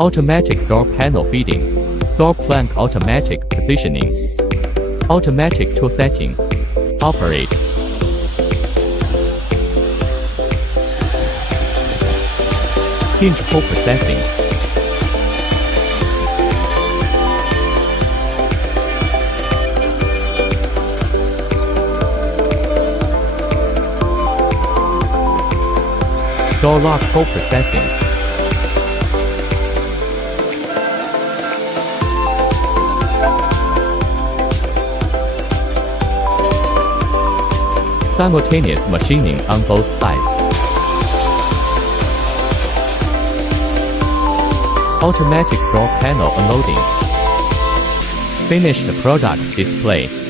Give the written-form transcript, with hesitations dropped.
Automatic door panel feeding. Door plank automatic positioning. Automatic tool setting. Operate. Hinge pull processing. Door lock pull processing. Simultaneous machining on both sides. Automatic door panel unloading. Finish the product display.